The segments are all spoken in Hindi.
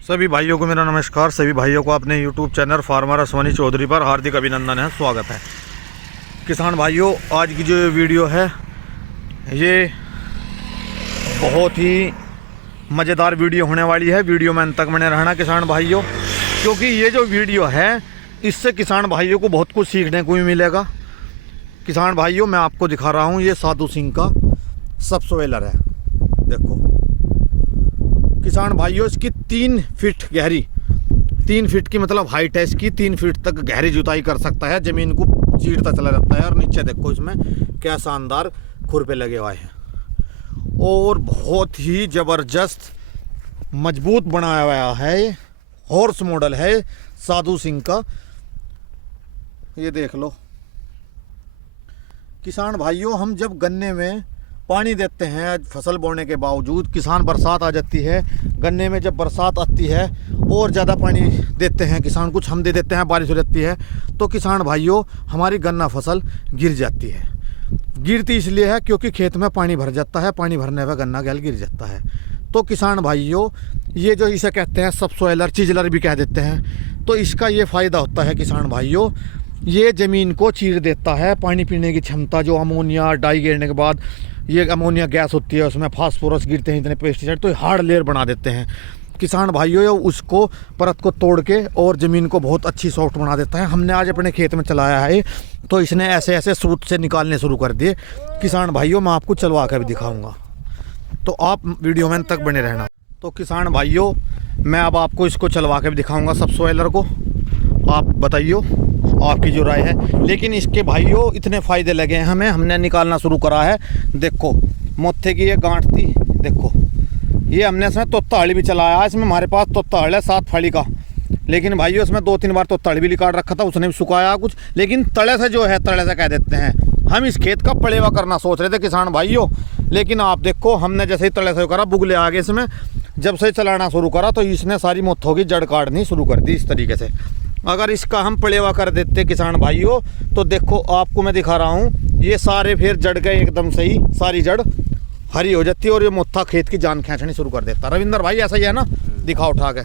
सभी भाइयों को मेरा नमस्कार। सभी भाइयों को अपने YouTube channel farmer Ashwani Chaudhary पर हार्दिक अभिनंदन है, स्वागत है। किसान भाइयों, आज की जो वीडियो है ये बहुत ही मज़ेदार वीडियो होने वाली है। वीडियो में अंत तक बने रहना किसान भाइयों, क्योंकि ये जो वीडियो है इससे किसान भाइयों को बहुत कुछ सीखने को भी मिलेगा। किसान भाइयों, मैं आपको दिखा रहा हूँ, ये साधु सिंह का सबसॉइलर है। देखो किसान भाइयों, इसकी 3 फीट गहरी, 3 फीट की मतलब हाइट है इसकी, 3 फीट तक गहरी जुताई कर सकता है। ज़मीन को चीरता चला जाता है। और नीचे देखो इसमें क्या शानदार खुरपे लगे हुए हैं और बहुत ही ज़बरदस्त मजबूत बनाया हुआ है। हॉर्स मॉडल है साधु सिंह का, ये देख लो। किसान भाइयों, हम जब गन्ने में पानी देते हैं फसल बोने के बावजूद, किसान बरसात आ जाती है, गन्ने में जब बरसात आती है और ज़्यादा पानी देते हैं किसान, कुछ हम दे देते हैं, बारिश हो जाती है तो किसान भाइयों हमारी गन्ना फसल गिर जाती है। गिरती इसलिए है क्योंकि खेत में पानी भर जाता है, पानी भरने पर गन्ना गैल गिर जाता है। तो किसान भाइयों, ये जो इसे कहते हैं सबसॉइलर, चिजलर भी कह देते हैं, तो इसका ये फ़ायदा होता है किसान भाइयों, ये ज़मीन को चीर देता है। पानी पीने की क्षमता, जो अमोनिया डाई गिरने के बाद ये अमोनिया गैस होती है, उसमें फास्फोरस गिरते हैं इतने पेस्टिसाइड, तो हार्ड लेयर बना देते हैं किसान भाइयों। उसको परत को तोड़ के और ज़मीन को बहुत अच्छी सॉफ्ट बना देता है। हमने आज अपने खेत में चलाया है तो इसने ऐसे ऐसे सूत से निकालने शुरू कर दिए किसान भाइयों। मैं आपको चलवा कर भी दिखाऊंगा, तो आप वीडियो में तक बने रहना। तो किसान भाइयों, मैं अब आपको इसको चलवा के भी दिखाऊंगा सबसॉइलर को। आप बताइए आपकी जो राय है। लेकिन इसके भाइयों इतने फ़ायदे लगे हैं हमें, हमने निकालना शुरू करा है। देखो मोथे की ये गांठ थी, देखो ये हमने इसमें तोताड़ी भी चलाया। इसमें हमारे पास तोताड़ है 7 फाड़ी का, लेकिन भाइयों इसमें 2-3 बार तोताड़ भी निकाल रखा था, उसने भी सुखाया कुछ। लेकिन तले से जो है, तले से कह देते हैं, हम इस खेत का पलेवा करना सोच रहे थे किसान भाइयों। लेकिन आप देखो, हमने जैसे ही तले से करा, बुगले आगे इसमें जब से चलाना शुरू करा तो इसने सारी मोथों की जड़ काटनी शुरू कर दी इस तरीके से। अगर इसका हम पलेवा कर देते किसान भाइयों तो देखो आपको मैं दिखा रहा हूँ, ये सारे फिर जड़ गए एकदम सही, सारी जड़ हरी हो जाती है और ये मोथा खेत की जान खींचनी शुरू कर देता। रविंदर भाई ऐसा ही है ना, दिखाओ उठा के।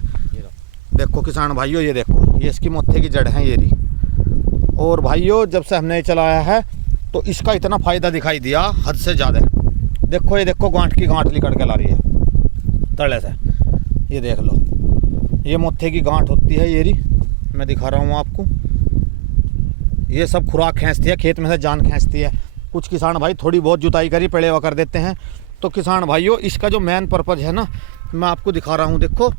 देखो किसान भाइयों, ये देखो, ये इसकी मोथे की जड़ है ये रही। और भाइयों जब से हमने चलाया है तो इसका इतना फ़ायदा दिखाई दिया हद से ज़्यादा। देखो ये देखो, गांठ की गांठ निकल के ला रही है तले से, ये देख लो, ये मोथे की गांठ होती है ये रही। मैं दिखा रहा हूँ आपको, ये सब खुराक खींचती है, खेत में से जान खींचती है। कुछ किसान भाई थोड़ी बहुत जुताई करी पलेवा कर देते हैं। तो किसान भाइयों, इसका जो मेन पर्पज़ है ना, मैं आपको दिखा रहा हूँ। देखो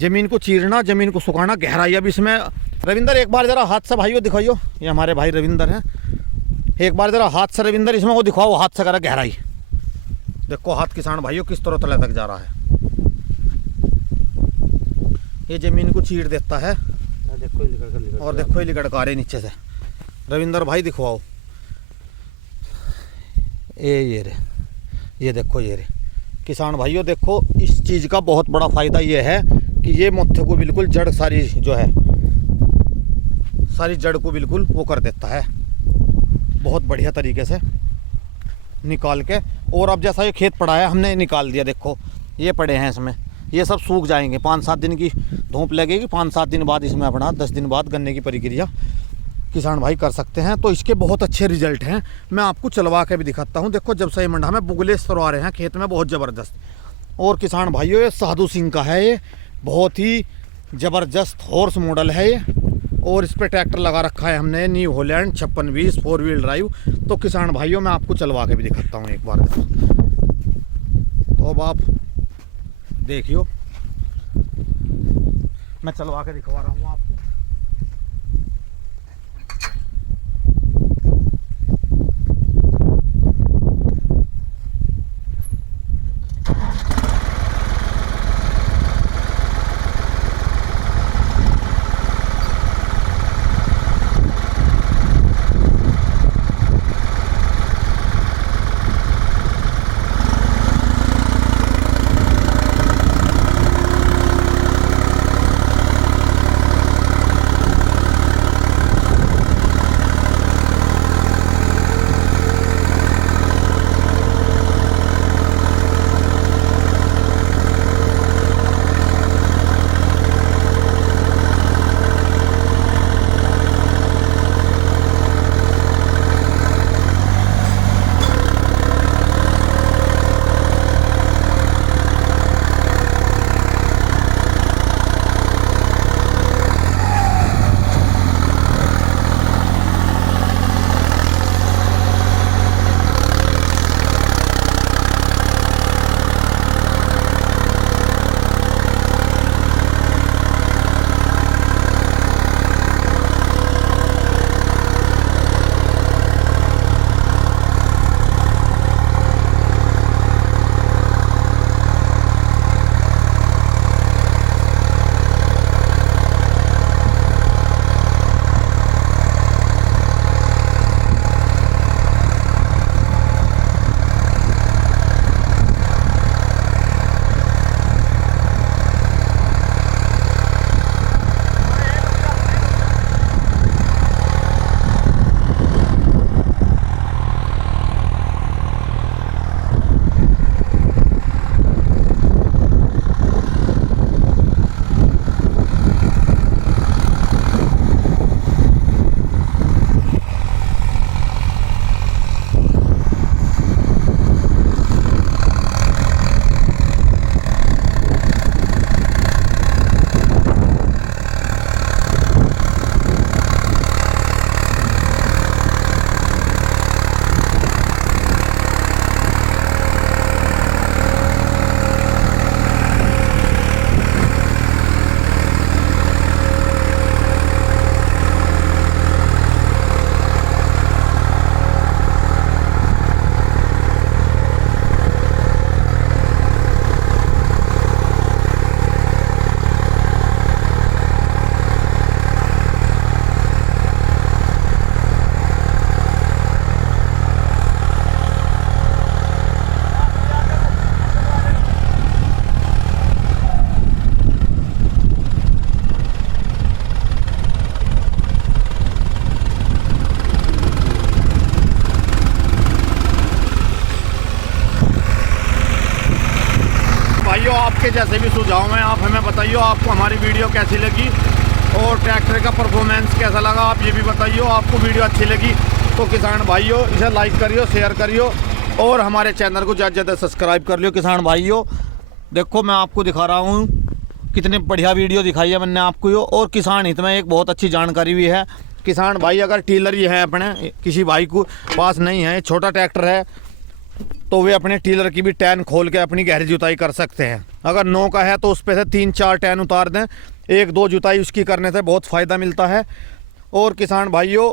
ज़मीन को चीरना, ज़मीन को सुखाना, गहराई। अब इसमें रविंदर एक बार ज़रा हाथ से भाइयों दिखाइयो, ये हमारे भाई रविंदर हैं, एक बार ज़रा हाथ से रविंदर इसमें वो दिखाओ, हाथ से करा गहराई। देखो हाथ किसान भाइयों किस तरह तले तक जा रहा है, ये ज़मीन को चीर देता है। और देखो ये लिकड़का रहे नीचे से। रविंदर भाई दिखवाओ, ये रे, ये देखो ये रे किसान भाइयों। देखो इस चीज़ का बहुत बड़ा फ़ायदा ये है कि ये मोथे को बिल्कुल जड़ सारी जो है, सारी जड़ को बिल्कुल वो कर देता है, बहुत बढ़िया तरीके से निकाल के। और अब जैसा ये खेत पड़ा है हमने निकाल दिया, देखो ये पड़े हैं इसमें, ये सब सूख जाएंगे। 5-7 दिन की धूप लगेगी, 5-7 दिन बाद इसमें अपना 10 दिन बाद गन्ने की प्रक्रिया किसान भाई कर सकते हैं। तो इसके बहुत अच्छे रिजल्ट हैं, मैं आपको चलवा के भी दिखाता हूं। देखो जब सही मंडा में बुगले आ रहे हैं खेत में, बहुत ज़बरदस्त। और किसान भाइयों, ये साधु सिंह का है, ये बहुत ही ज़बरदस्त हॉर्स मॉडल है ये। और इस पर ट्रैक्टर लगा रखा है हमने, न्यू हॉलैंड 5620 4 व्हील ड्राइव। तो किसान भाइयों मैं आपको चलवा के भी दिखाता हूँ एक बार। तो अब आप देखियो, मैं चलवा के दिखवा रहा हूँ आपको। जैसे भी सुझाव हैं आप हमें बताइए। आपको हमारी वीडियो कैसी लगी और ट्रैक्टर का परफॉर्मेंस कैसा लगा आप ये भी बताइए। आपको वीडियो अच्छी लगी तो किसान भाइयों इसे लाइक करियो, शेयर करियो और हमारे चैनल को ज़्यादा से ज़्यादा सब्सक्राइब कर लियो। किसान भाइयों देखो मैं आपको दिखा रहा हूँ कितनी बढ़िया वीडियो दिखाई है मैंने आपको यो। और किसान हित में एक बहुत अच्छी जानकारी भी है। किसान भाई अगर टीलर ही है अपने किसी भाई को पास नहीं है, छोटा ट्रैक्टर है, तो वे अपने टीलर की भी टैन खोल के अपनी गहरी जुताई कर सकते हैं। अगर 9 का है तो उस पे से 3-4 टैन उतार दें, 1-2 जुताई उसकी करने से बहुत फ़ायदा मिलता है। और किसान भाइयों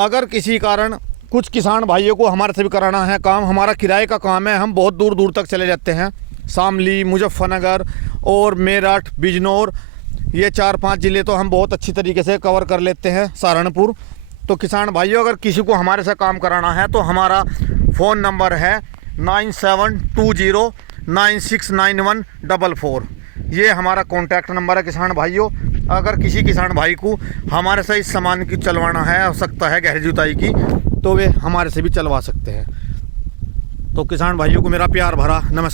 अगर किसी कारण कुछ किसान भाइयों को हमारे से भी कराना है काम, हमारा किराए का काम है, हम बहुत दूर दूर तक चले जाते हैं, शामली, मुजफ्फरनगर और मेरठ, बिजनौर, ये 4-5 ज़िले तो हम बहुत अच्छी तरीके से कवर कर लेते हैं, सहारनपुर। तो किसान भाइयों अगर किसी को हमारे से काम कराना है तो हमारा फ़ोन नंबर है 9720969144। ये हमारा कॉन्टैक्ट नंबर है किसान भाइयों। अगर किसी किसान भाई को हमारे से इस सामान की चलवाना है, आवश्यकता है गहरी जुताई की, तो वे हमारे से भी चलवा सकते हैं। तो किसान भाइयों को मेरा प्यार भरा नमस्कार।